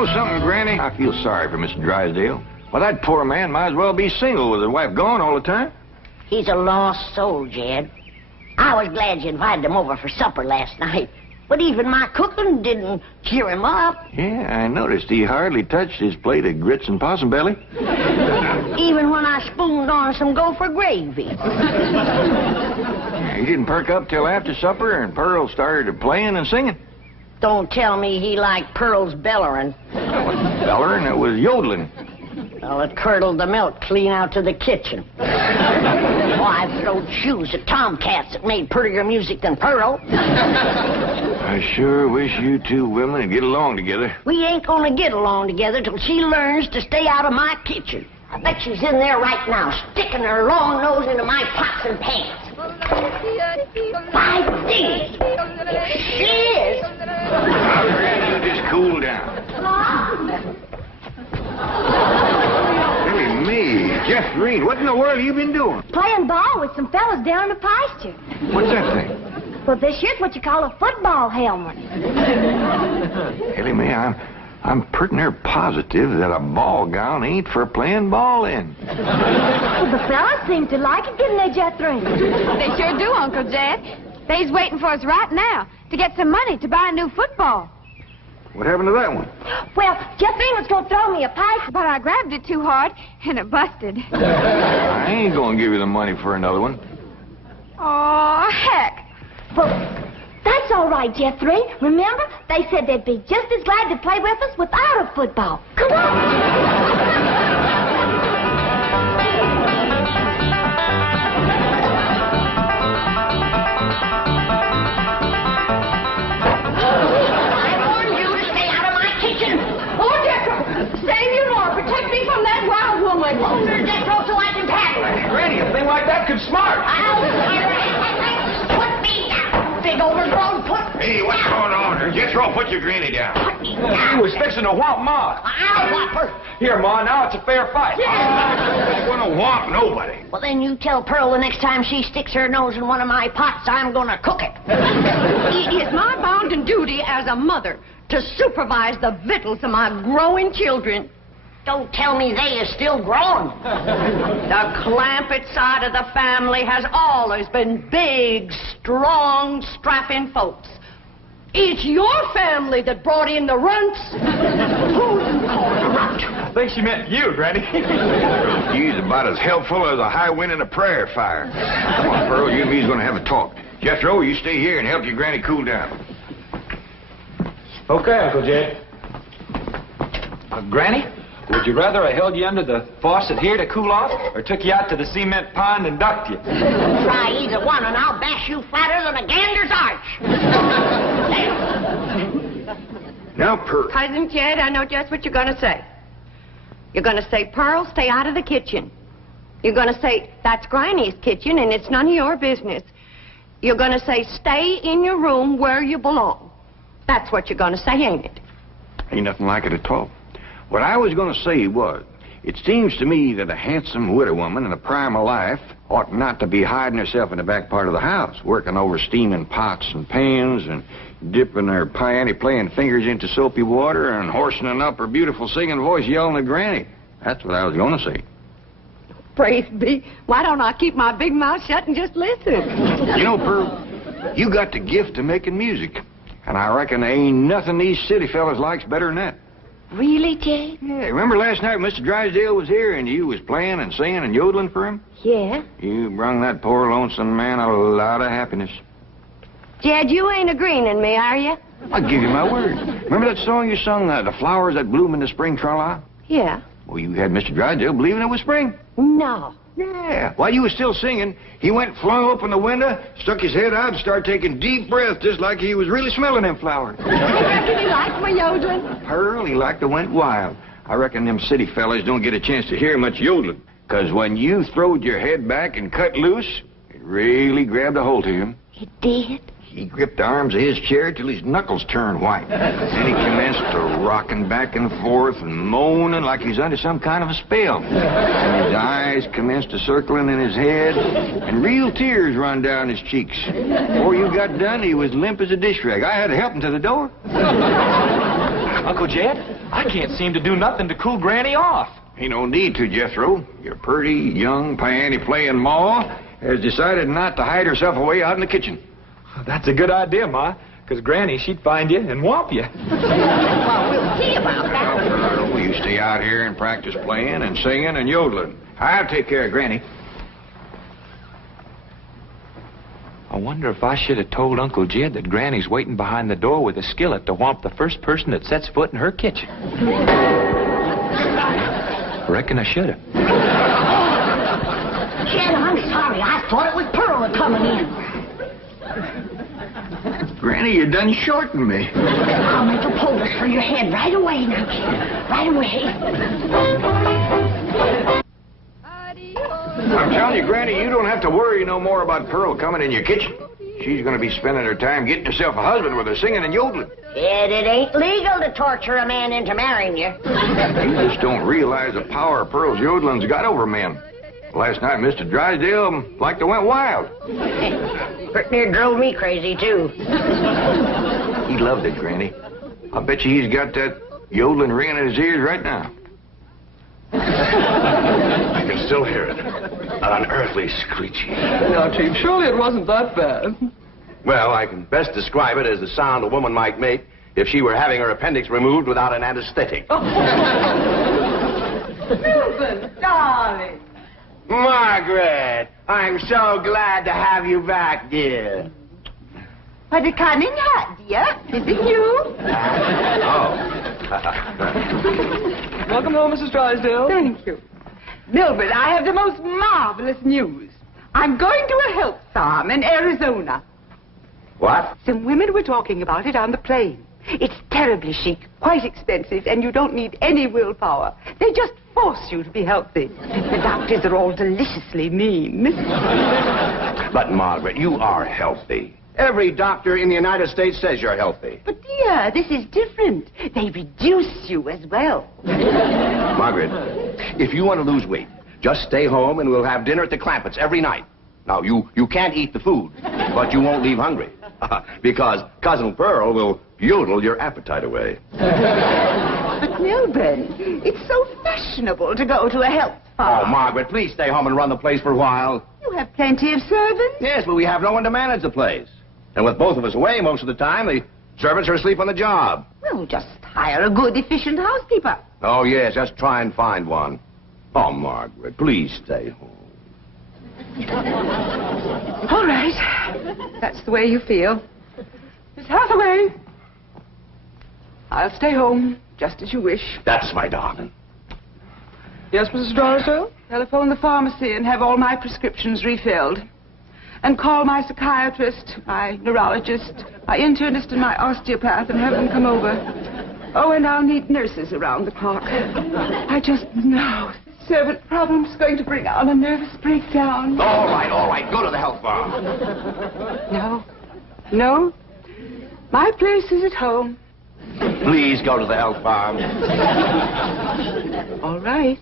know something, Granny? I feel sorry for Mr. Drysdale. Well, that poor man might as well be single with his wife gone all the time. He's a lost soul, Jed. I was glad you invited him over for supper last night. But even my cooking didn't cheer him up. Yeah, I noticed he hardly touched his plate of grits and possum belly. Even when I spooned on some gopher gravy. He didn't perk up till after supper and Pearl started playing and singing. Don't tell me he liked Pearl's bellering. That wasn't bellering, it was yodeling. Well, it curdled the milk clean out to the kitchen. Oh, I've thrown shoes at tomcats that made prettier music than Pearl. I sure wish you two women would get along together. We ain't gonna get along together till she learns to stay out of my kitchen. I bet she's in there right now, sticking her long nose into my pots and pans. 5 days. She is. Now, Granny, you just cool down. Really, me, Jeff Green, what in the world have you been doing? Playing ball with some fellas down in the pasture. What's that thing? Well, this here's what you call a football helmet. Ellie Mae, I'm pretty near positive that a ball gown ain't for playing ball in. Well, the fellas seem to like it, didn't they, Jethro? They sure do, Uncle Jed. They's waiting for us right now to get some money to buy a new football. What happened to that one? Well, Jethro was going to throw me a pass, But I grabbed it too hard, and it busted. I ain't gonna give you the money for another one. Oh, heck. Well, that's all right, Jethro. Remember, they said they'd be just as glad to play with us without a football. Come on. Granny, a thing like that could smart. Put me down, big overgrown foot. Hey, what's going on here? Jethro, put your granny down. Put me down. He was fixing to whomp Ma. I'll whop her. Here, Ma, now it's a fair fight. I'm gonna whomp nobody. Well, then you tell Pearl the next time she sticks her nose in one of my pots, I'm gonna cook it. It is my bounden duty as a mother to supervise the victuals of my growing children. Don't tell me they is still growing. The Clampett side of the family has always been big, strong, strapping folks. It's your family that brought in the runts. Who you call a runt? I think she meant you, Granny. He's about as helpful as a high wind in a prairie fire. Come on, Pearl, you and me's gonna have a talk. Jethro, you stay here and help your granny cool down. Okay, Uncle Jed. Granny, would you rather I held you under the faucet here to cool off, or took you out to the cement pond and ducked you? Try either one and I'll bash you flatter than a gander's arch. Now, Pearl. Cousin Jed, I know just what you're going to say. You're going to say, Pearl, stay out of the kitchen. You're going to say, that's Granny's kitchen and it's none of your business. You're going to say, stay in your room where you belong. That's what you're going to say, ain't it? Ain't nothing like it at all. What I was going to say was, it seems to me that a handsome widow woman in the prime of life ought not to be hiding herself in the back part of the house, working over steaming pots and pans and dipping her playing fingers into soapy water and hoarsening up her beautiful singing voice yelling at Granny. That's what I was going to say. Praise be. Why don't I keep my big mouth shut and just listen? You know, Pearl, you got the gift of making music. And I reckon there ain't nothing these city fellas likes better than that. Really, Jay? Yeah, remember last night Mr. Drysdale was here and you was playing and singing and yodeling for him? Yeah. You brung that poor lonesome man a lot of happiness. Jed, you ain't agreeing with me, are you? I'll give you my word. Remember that song you sung, The Flowers That Bloom in the Spring, tra-la? Yeah. Well, you had Mr. Drysdale believing it was spring. No. Yeah. While you was still singing, he went flung open the window, stuck his head out, and started taking deep breaths just like he was really smelling them flowers. Did he like my yodeling? Pearl, he like to went wild. I reckon them city fellas don't get a chance to hear much yodeling. 'Cause when you throwed your head back and cut loose, it really grabbed a hold of him. It did? He gripped the arms of his chair till his knuckles turned white. Then he commenced to rocking back and forth and moaning like he's under some kind of a spell. And his eyes commenced to circling in his head, and real tears run down his cheeks. Before you got done, he was limp as a dish rag. I had to help him to the door. Uncle Jed, I can't seem to do nothing to cool Granny off. Ain't no need to, Jethro. Your pretty, young, piano-playing Ma has decided not to hide herself away out in the kitchen. That's a good idea, Ma, because Granny, she'd find you and whomp you. Well, we'll see about that. Well, you stay out here and practice playing and singing and yodeling. I'll take care of Granny. I wonder if I should have told Uncle Jed that Granny's waiting behind the door with a skillet to whomp the first person that sets foot in her kitchen. Reckon I should have. Jed, I'm sorry. I thought it was Pearl coming in. Granny, you done shortened me. I'll make a poultice for your head right away now, Jed. Right away. I'm telling you, Granny, you don't have to worry no more about Pearl coming in your kitchen. She's going to be spending her time getting herself a husband with her singing and yodeling. Jed, it ain't legal to torture a man into marrying you. You just don't realize the power Pearl's yodeling's got over men. Last night, Mr. Drysdale like to went wild. Pretty near drove me crazy, too. He loved it, Granny. I bet you he's got that yodeling ringing in his ears right now. I can still hear it. An unearthly screeching. Now, Chief, surely it wasn't that bad. Well, I can best describe it as the sound a woman might make if she were having her appendix removed without an anesthetic. Milton, darling. Margaret, I'm so glad to have you back, dear. What a cunning hat, dear. Is it you? Welcome home, Mrs. Drysdale. Thank you. Milburn, I have the most marvelous news. I'm going to a health farm in Arizona. What? Some women were talking about it on the plane. It's terribly chic, quite expensive, and you don't need any willpower. They just force you to be healthy. The doctors are all deliciously mean. But, Margaret, you are healthy. Every doctor in the United States says you're healthy. But, dear, this is different. They reduce you as well. Margaret, if you want to lose weight, just stay home and we'll have dinner at the Clampett's every night. Now, you can't eat the food, but you won't leave hungry. Because Cousin Pearl will yodel your appetite away. But, Milburn, it's so fashionable to go to a health farm. Oh, Margaret, please stay home and run the place for a while. You have plenty of servants. Yes, but we have no one to manage the place. And with both of us away most of the time, the servants are asleep on the job. Well, just hire a good, efficient housekeeper. Oh, yes, just try and find one. Oh, Margaret, please stay home. All right. That's the way you feel. Miss Hathaway, I'll stay home, just as you wish. That's my darling. Yes, Mrs. Drysdale? Telephone the pharmacy and have all my prescriptions refilled. And call my psychiatrist, my neurologist, my internist, and my osteopath and have them come over. Oh, and I'll need nurses around the clock. I just know the servant problem's going to bring on a nervous breakdown. All right. Go to the health farm. No. My place is at home. Please go to the health farm. All right.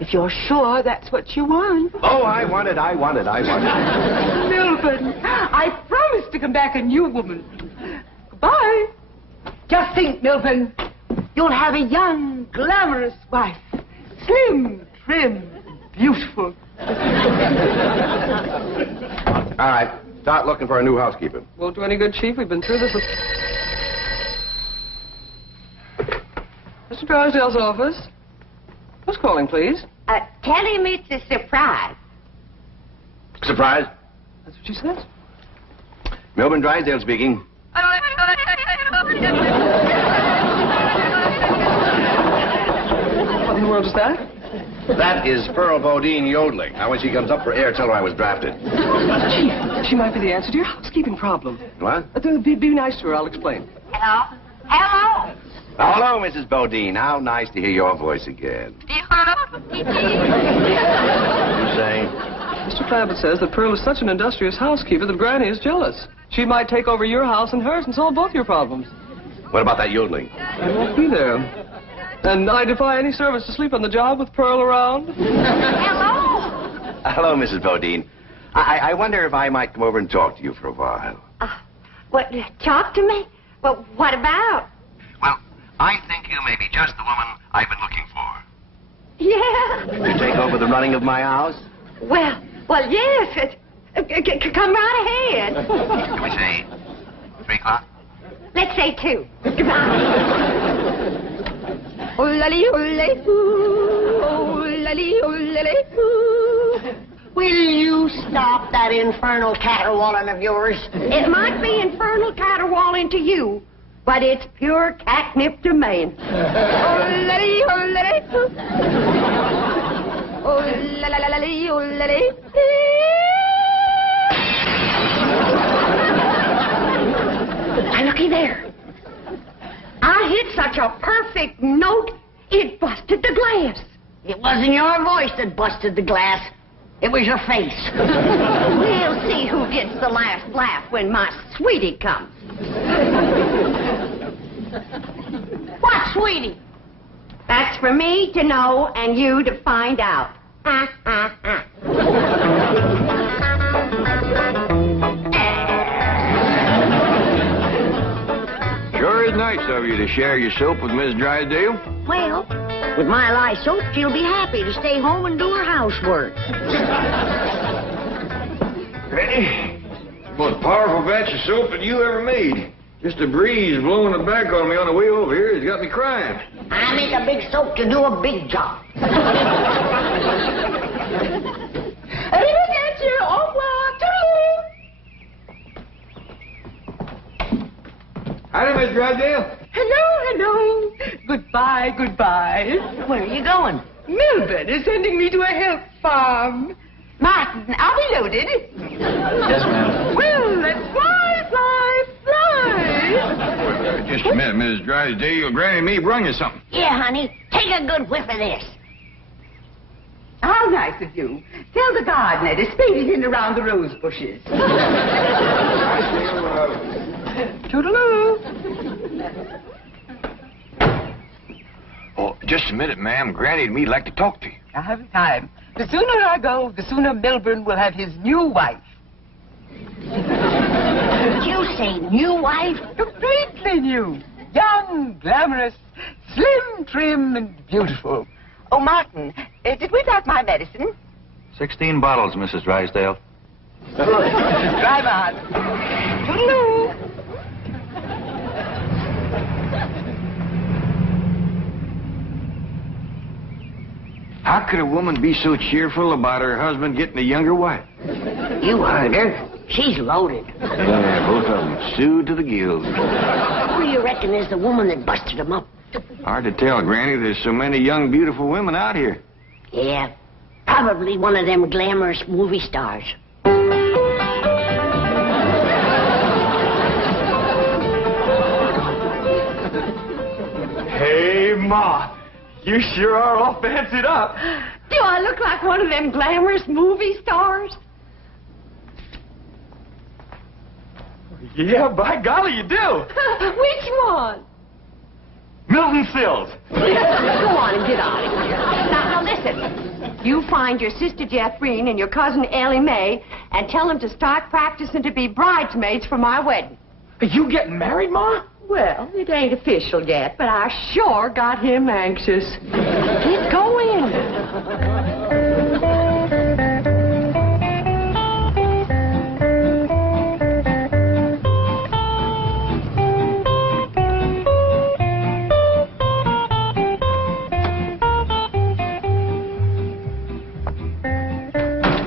If you're sure that's what you want. Oh, I want it. Milburn, I promise to come back a new woman. Goodbye. Just think, Milburn, you'll have a young, glamorous wife. Slim, trim, beautiful. All right. Start looking for a new housekeeper. Won't do any good, Chief. We've been through this with... Mr. Drysdale's office. Who's calling, please? Tell him it's a surprise. Surprise? That's what she says. Milburn Drysdale speaking. What in the world is that? That is Pearl Bodine yodeling. Now, when she comes up for air, tell her I was drafted. Chief, she might be the answer to your housekeeping problem. What? Be nice to her. I'll explain. Hello? Hello? Hello, Mrs. Bodine. How nice to hear your voice again. What are you saying? Mr. Clampett says that Pearl is such an industrious housekeeper that Granny is jealous. She might take over your house and hers and solve both your problems. What about that yodeling? I won't be there. And I defy any servants to sleep on the job with Pearl around. Hello? Hello, Mrs. Bodine. I wonder if I might come over and talk to you for a while. What, talk to me? Well, what about? Well, I think you may be just the woman I've been looking for. Yeah. To take over the running of my house? Well, yes. Come right ahead. Can we say 3 o'clock? Let's say 2. Will you stop that infernal caterwauling of yours? It might be infernal caterwauling to you, but it's pure catnip to me. Now, looky there. I hit such a perfect note, it busted the glass. It wasn't your voice that busted the glass. It was your face. We'll see who gets the last laugh when my sweetie comes. What, sweetie? That's for me to know and you to find out. Sure is nice of you to share your soap with Miss Drysdale. Well, with my lye soap, she'll be happy to stay home and do her housework. Hey, most powerful batch of soap that you ever made. Just a breeze blowing it back on me on the way over here has got me crying. I make a big soap to do a big job. Howdy, Miss Drysdale. Hello. Goodbye. Where are you going? Melbourne is sending me to a help farm. Martin, I'll be loaded. Yes, ma'am. Well, let's fly. Just a minute, Miss Drysdale. Granny and me brung you something. Yeah, honey. Take a good whiff of this. How nice of you. Tell the gardener to spade it in around the rose bushes. Toodaloo. Oh, just a minute, ma'am. Granny and me'd like to talk to you. I haven't time. The sooner I go, the sooner Melbourne will have his new wife. Did you say new wife? Completely new. Young, glamorous, slim, trim, and beautiful. Oh, Martin, did we pack my medicine? 16 bottles, Mrs. Drysdale. Good. Drive on. Toodaloo. How could a woman be so cheerful about her husband getting a younger wife? You heard her. She's loaded. Yeah, both of them. Sued to the gills. Who do you reckon is the woman that busted them up? Hard to tell, Granny. There's so many young, beautiful women out here. Yeah, probably one of them glamorous movie stars. Hey, Ma. You sure are all fancied up. Do I look like one of them glamorous movie stars? Yeah, by golly, you do. Which one? Milton Sills. Go on and get out of here. Now, listen. You find your sister Jethrine and your cousin Ellie Mae and tell them to start practicing to be bridesmaids for my wedding. Are you getting married, Ma? Well, it ain't official yet, but I sure got him anxious. Get going.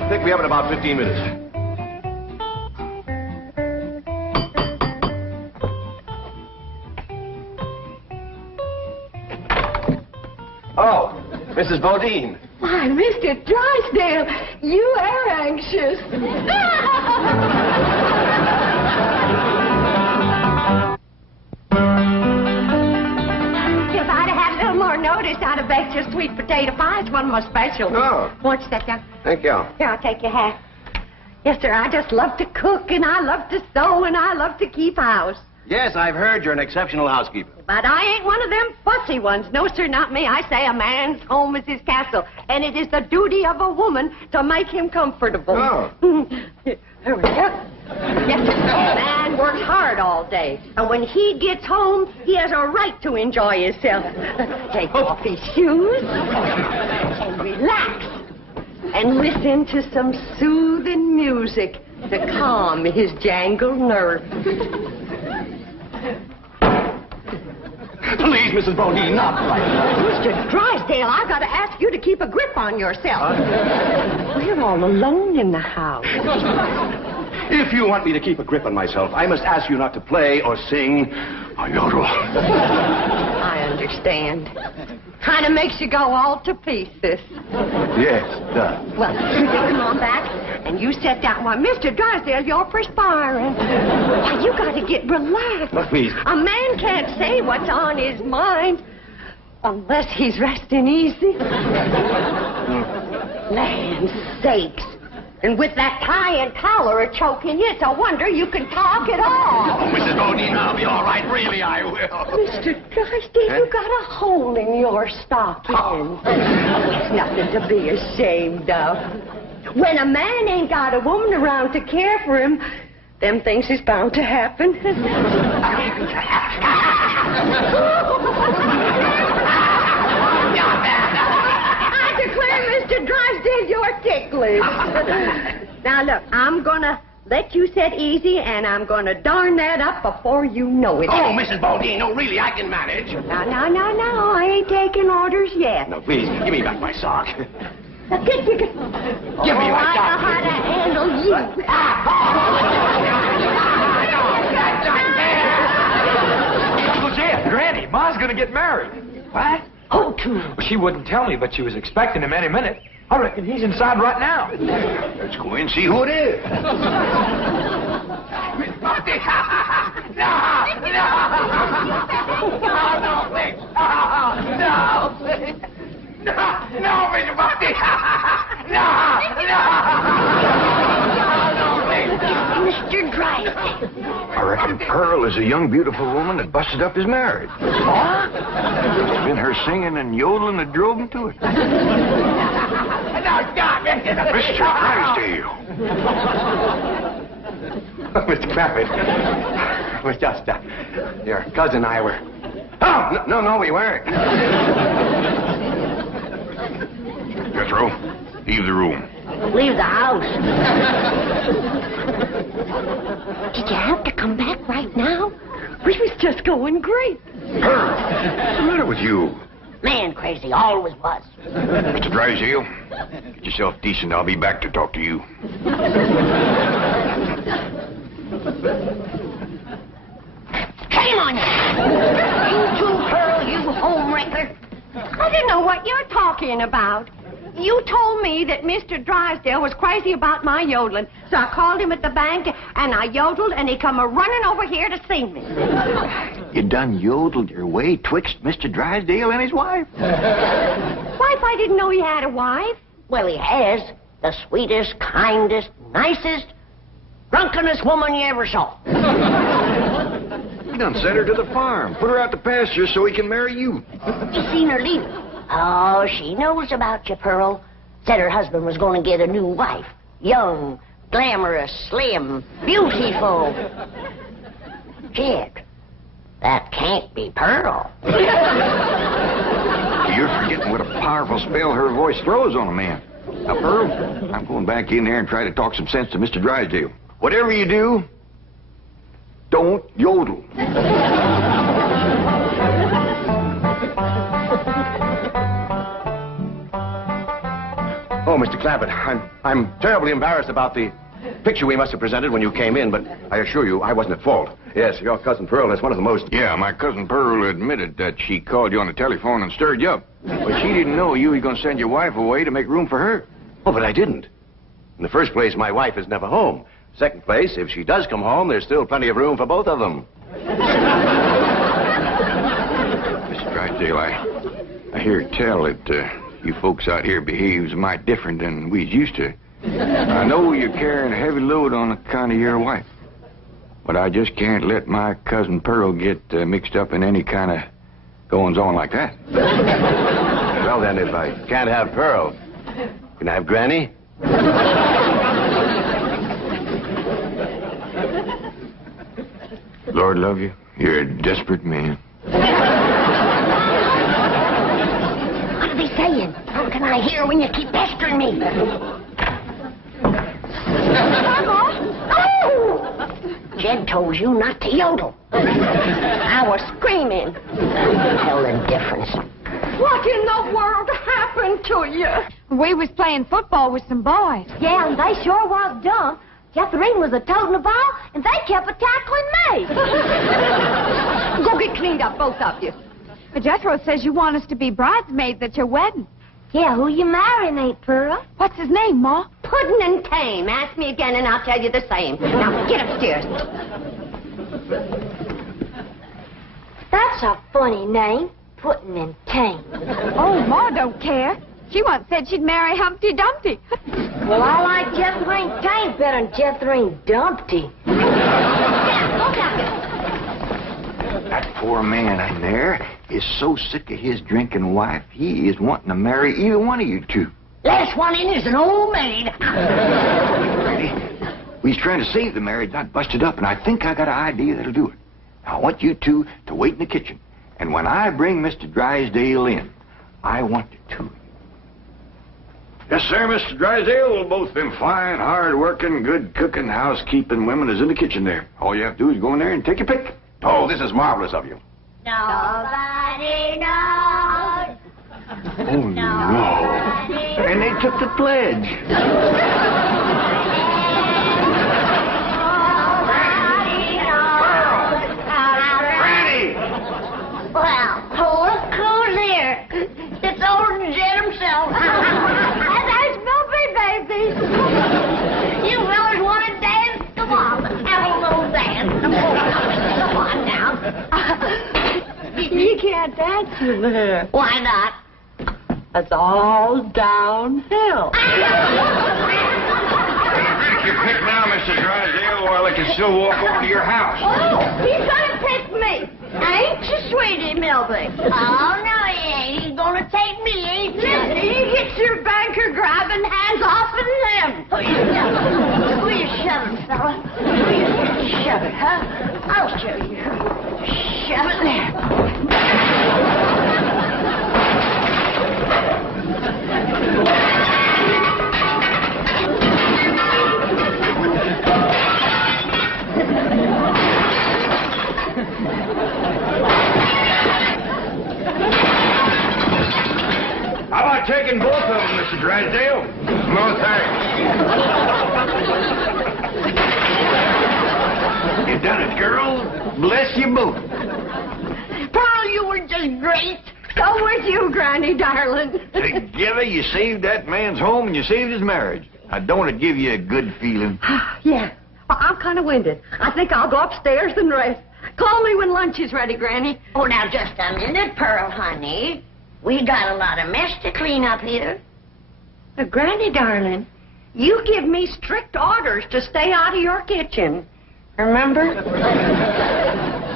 Pick me up in about 15 minutes. Oh, Mrs. Bodine. Why, Mr. Drysdale, you are anxious. If I'd had a little more notice, I'd have baked your sweet potato pie. It's one of my specials. Oh. Won't you sit down? Thank you. Here, I'll take your hat. Yes, sir, I just love to cook, and I love to sew, and I love to keep house. Yes, I've heard you're an exceptional housekeeper. But I ain't one of them fussy ones. No, sir, not me. I say a man's home is his castle, and it is the duty of a woman to make him comfortable. Oh. Here we go. Yes, sir. A man works hard all day, and when he gets home, he has a right to enjoy himself. Take off his shoes and relax and listen to some soothing music to calm his jangled nerves. Please, Mrs. Bodine, not like that. Mr. Drysdale, I've got to ask you to keep a grip on yourself. We're all alone in the house. If you want me to keep a grip on myself, I must ask you not to play or sing or yodel. I understand. Kind of makes you go all to pieces. Yes, it does. Well, come on back, and you sit down. Why, Mr. Drysdale, you're perspiring. Why, you got to get relaxed. Oh, please. A man can't say what's on his mind unless he's resting easy. Land's sakes. And with that tie and collar choking you, it's a wonder you can talk at all. Oh, Mrs. Bodine, I'll be all right. Really, I will. Mr. Drysdale, you got a hole in your stocking. It's nothing to be ashamed of. When a man ain't got a woman around to care for him, them things is bound to happen. I declare, Mr. Drysdale, you're ticklish. Now, look, I'm gonna let you sit easy, and I'm gonna darn that up before you know it. Oh, Mrs. Bodine, no, really, I can manage. No, I ain't taking orders yet. No, please, give me back my sock. Now, give me Give me my I know sock. how to handle you. Uncle Jed, Granny, Ma's gonna get married. What? Oh, too. Well, she wouldn't tell me, but she was expecting him any minute. I reckon he's inside right now. Let's go in and see who it is. Mr. Drysdale. I reckon Pearl is a young, beautiful woman that busted up his marriage. What? It's been her singing and yodeling that drove him to it. Mr. Drysdale. Mr. Clafford, it was just, your cousin and I were... Oh, no, we weren't. Jethro, leave the room. Leave the house. Did you have to come back right now? We was just going great. Pearl, what's the matter with you? Man crazy, always was. Mr. Drysdale, get yourself decent. I'll be back to talk to you. Shame on you. You too, Pearl, you homewrecker. I didn't know what you're talking about. You told me that Mr. Drysdale was crazy about my yodeling, so I called him at the bank, and I yodeled, and he come a-running over here to see me. You done yodeled your way twixt Mr. Drysdale and his wife? Wife, I didn't know he had a wife. Well, he has. The sweetest, kindest, nicest, drunkenest woman you ever saw. You done sent her to the farm. Put her out to pasture so he can marry you. You seen her leave? Oh, she knows about you, Pearl. Said her husband was going to get a new wife. Young, glamorous, slim, beautiful. Jed, that can't be Pearl. You're forgetting what a powerful spell her voice throws on a man. Now, Pearl, I'm going back in there and try to talk some sense to Mr. Drysdale. Whatever you do, don't yodel. Oh, Mr. Clafford, I'm terribly embarrassed about the picture we must have presented when you came in, but I assure you I wasn't at fault. Yes, your cousin Pearl is one of the most... Yeah, my cousin Pearl admitted that she called you on the telephone and stirred you up. But she didn't know you were going to send your wife away to make room for her. Oh, but I didn't. In the first place, my wife is never home. Second place, if she does come home, there's still plenty of room for both of them. Mr. Drysdale, I hear tell that you folks out here behaves mighty different than we's used to. I know you're carrying a heavy load on account of your wife. But I just can't let my cousin Pearl get mixed up in any kind of goings-on like that. Well, then, if I can't have Pearl, can I have Granny? Lord love you, you're a desperate man. What are they saying? How can I hear when you keep pestering me? Oh! Jed told you not to yodel. I was screaming. Hell indifference. What in the world happened to you? We was playing football with some boys. Yeah, and they sure was dumb. Catherine was a-toting the ball, and they kept a-tackling me. Go get cleaned up, both of you. But Jethro says you want us to be bridesmaids at your wedding. Yeah, who you marrying, Aunt Pearl? What's his name, Ma? Puddin' and tame. Ask me again and I'll tell you the same. Now, get upstairs. That's a funny name, Puddin' and Tame. Oh, Ma don't care. She once said she'd marry Humpty Dumpty. Well, I like Jethrine Tame better than Jethrine Dumpty. That poor man in there is so sick of his drinking wife, he is wanting to marry either one of you two. Last one in is an old maid. Ready? He's trying to save the marriage, not bust it up, and I think I got an idea that'll do it. Now, I want you two to wait in the kitchen, and when I bring Mr. Drysdale in, I want the two of you. Yes, sir, Mr. Drysdale. Both them fine, hard-working, good-cooking, housekeeping women is in the kitchen there. All you have to do is go in there and take your pick. Oh, this is marvelous of you. Nobody knows. Oh, no. And they took the pledge. Well, look who's here. It's old Jed himself. And there's Milby, baby. You fellas want to dance? Come on, let's have a little dance. Come on now. You can't dance with her. Why not? It's all downhill. Take your pick now, Mr. Drysdale, while I can still walk over to your house. Oh, he's gonna pick me. Ain't you, sweetie Milby? Oh, no, he ain't. He's gonna take me, ain't he? He gets your banker grabbing hands off of him. Will you shove it, fella? Will you shove it, huh? I'll show you. Shove it there. How about taking both of them, Mr. Drysdale? No, thanks. You done it, girl. Bless you both. Pearl, you were just great. So with you, Granny, darling. Together, you saved that man's home and you saved his marriage. Now, don't it give you a good feeling? Yeah. Well, I'm kind of winded. I think I'll go upstairs and rest. Call me when lunch is ready, Granny. Oh, now, just a minute, Pearl, honey. We got a lot of mess to clean up here. Granny, darling, you give me strict orders to stay out of your kitchen. Remember?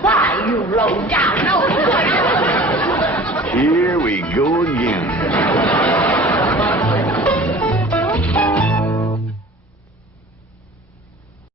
Why, you low down, no good. Here we go